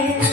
yeah.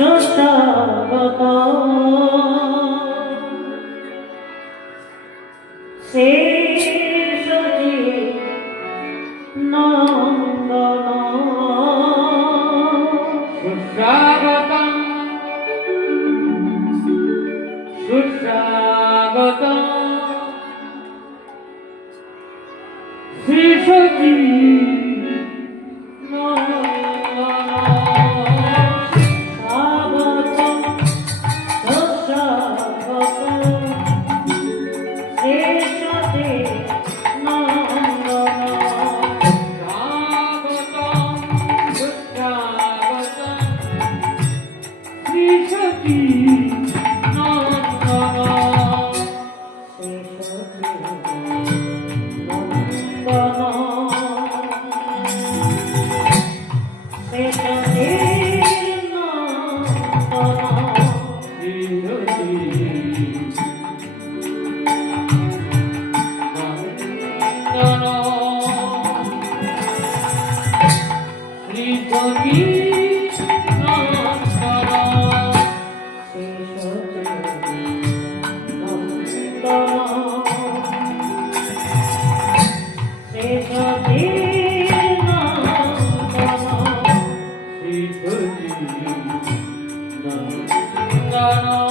সুস্বাগত শেষজি নন্দন সুস্বাগতম। সুস্বাগতম। শ্রীপতি নন্দন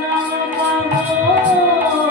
Namo. Namo Namo